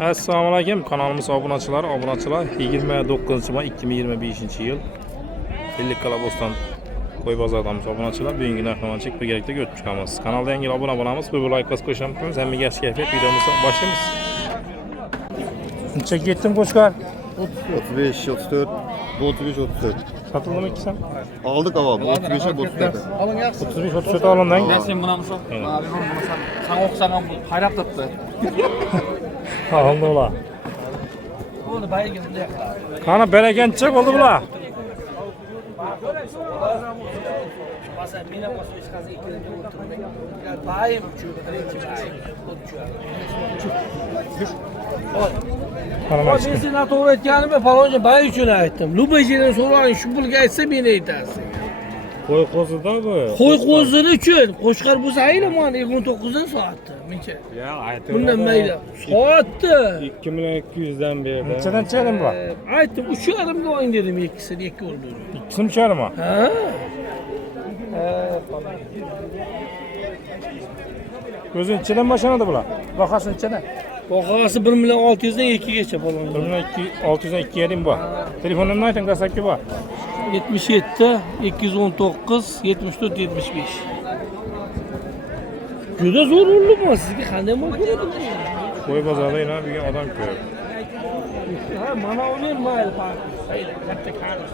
Assalomu alaykum kanalimiz obunachilar 29 may 2025 yil Ellik Qalaboston qo'y bozoridamiz obunachilar. Bugungi narxni chek birgalikda ko'rib chiqamiz. Kanalga yangi obuna bo'lamiz. Bu like bosib qo'yishamiz. Hammaga yaxshi kayfiyat videomizni boshlaymiz. Necha ketdim qo'shqar? 35, 34, 35, 34. Sotildimi ikkisi? Aldık ama 35'e 34. 35 34 olindan. Sen buna mısın? Sen okusan hayrat tuttu. Alındı ular. Bunu baygındı. Qani beragancha bo'ldi bular. Bazen mina boş çıkazı ikilerde oturmak. Bayım Qani ben sana doğru etkenimi falonca bay üçün aytdım. Lubejiden sorayın şu bulga etse beni aytarsın. qo'y qo'zida bu. Qo'y qo'zini uchun qo'shqar bo'lsa aylaman 29 soatda. Mencha. Ya aytdim. Bundan mayli. Soatda 2200 dan berdi. Nechadan chiqadin bu? aytdim 3,5 ga o'yin dedim ikkisini 2 oldu. İkisini chiqadimi? Ha? O'zing ichidan boshlanadi bular. Bahosini ichidan. Bahası 1 milyon 600 dan 2 gacha falan. 1 milyon 600 dan 2 yerim bor. Telefonimni ayting, dastlabki bor. 77 219 74 75. Juda zo'r urilibmi sizga qanday mumkin edi? Qo'y bozorida yana bugun odam ko'p. Ha, mana uni mayli farqi. Sayla, katta qarz.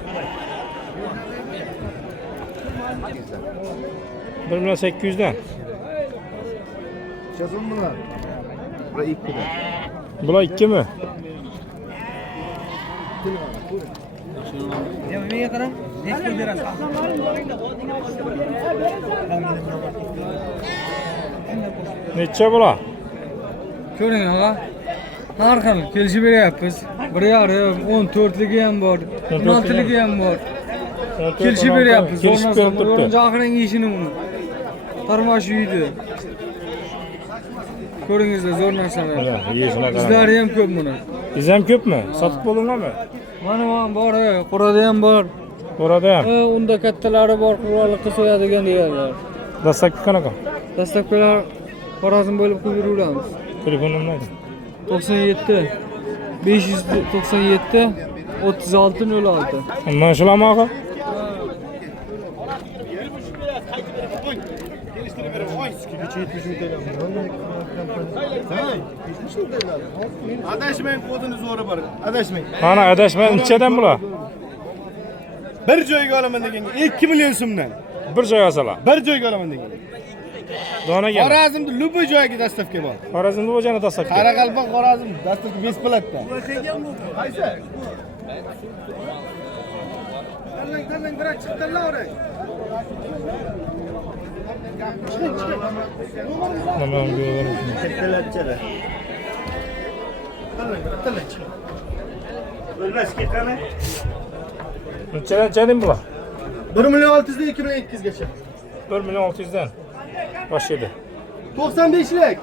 1 milyon 800 dan. Yazın bunlar. Buraya ilk bir. Bular 2 mi? Nega qarang? Nechta berasiz? Necha bular? Ko'ring og'a. Har xil kelishib beryapmiz. 14ligi ham bor, 16ligi ham bor. Kelishib beryapmiz. Kelishib berib turibdi. Oxiring yeyishini uni. Qarmash uydi. Ko'ringizlar zo'r narsalar. Mana yeyishini Bizlari qarang. ham ko'p buni. Biz ham ko'pmi? Sotib bo'ldinglarmi? Mana bor, qurada ham bor. Qo'rada ham. Unda kattalari bor, qurolliqqa so'yadigan deyarlar. Dastlabki qanaqa? Dastlabkilar Xorazm bo'lib qo'yib yuramiz. Telefonimni ayting. 97 597 36 06. Mana shularmi og'a? Adashmayın kodunu zoru var. Adashmayın. Mana adashmay nechadan bular? Bir joyga olaman degan 2 milyon so'mdan. Bir joy olsalar. Bir joyga olaman degan. Donaga. Xorazmda luboy joyga dastavka bor. Xorazmda bo'lgani dastlabki. Qaraqalpoq Xorazm dastavka besplatda. Qaysi? Tanlang bir chiqdilar o'ray. Nima bo'ladi? Kattalarchada. Tanlang chiq. O'lmas ketani. Nechadan chiqadin bular? 1 milyon 600 dan 2 milyon 200 gacha. 1 milyon 600 dan. Boshlaydi. 95lik.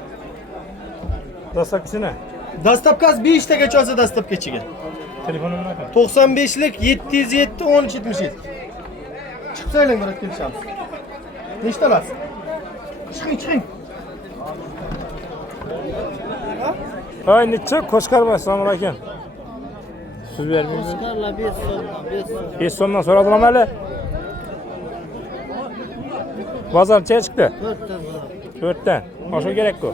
Dastlabkisini. Dastavkasi 5 tagacha olsa dastavkachiga. Telefonimni ayting. 95lik 707 13 77. Chiqsanglar murat kelishamiz. Nechta olasiz? Chiqing. Hoy, necha qo'shqarma, assalomu alaykum. Siz bermaysiz. Çıkarla 5 so'mdan 5 so'm. 5 so'mdan so'radilar hali. Bozor necha chiqdi? 4 dan. 4 dan. Oshiq kerak-ku.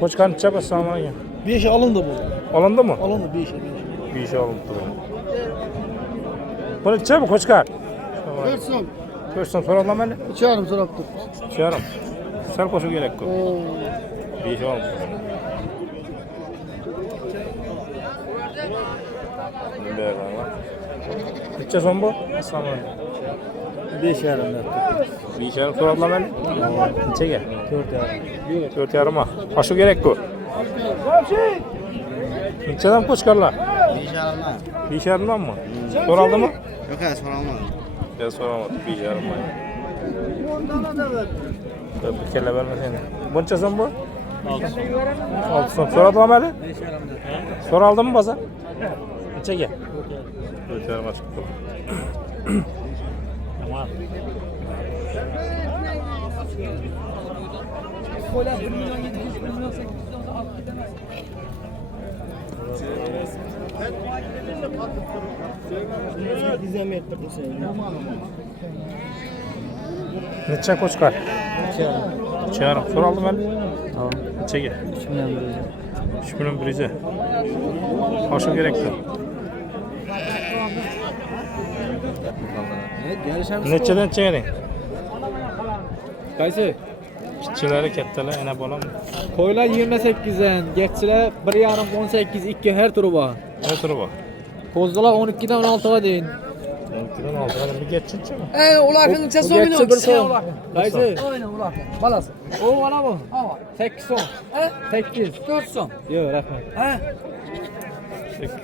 Qo'chqar necha bu? Assalomu alaykum. 5 alındı bu. Olindimi? Alındı 5. 5 olibdi. Bu necha bu qo'chqar? 4 so'm. 4 so'm so'radilar hali. 2,5 so'rab turibdi. Chiqarim. Sal qo'shib kerak-ku. 5 olibdi. Necha so'm bu? Assalomu alaykum. 5,5 dan. 5,5 so'radilar hali. Nechaga? 4,5. 4,5 mi? Oshib kerak-ku. Nechadan qo'chqarlar? 5,5 danmi? So'raldimi? Yo'q, so'ramadim. Ya so'ramadim. 5,5 mi? Kella bermasan. Buncha so'm bu? 6 so'm. So'radilarmi hali? So'raldimi bozor? Nechaga? 4,5 açık bu. Neçe koçkar? 2,5. Soralım ben. Tamam. Neçege? 3 3 milyon birize. Aşağı gerekti. Neçeden çekerin? Qaysi? Kichikleri kattalar ene bolam. Qo'ylar 28dan, gekchilar 1,5 18 2 har turi bor. Ne turu bu? Qo'zg'aloq 12 dan 16 ga deydi. 12'den 6'dan bir geçince mi? Ularning neçesi Gekchi o'ynuyor? 1 so'm. Qaysi? Oyna ularning. Balasi. O mana bu. 8 so'm. Ha? 8. 4 so'm. Yo'q, rahmat. Ha? 200.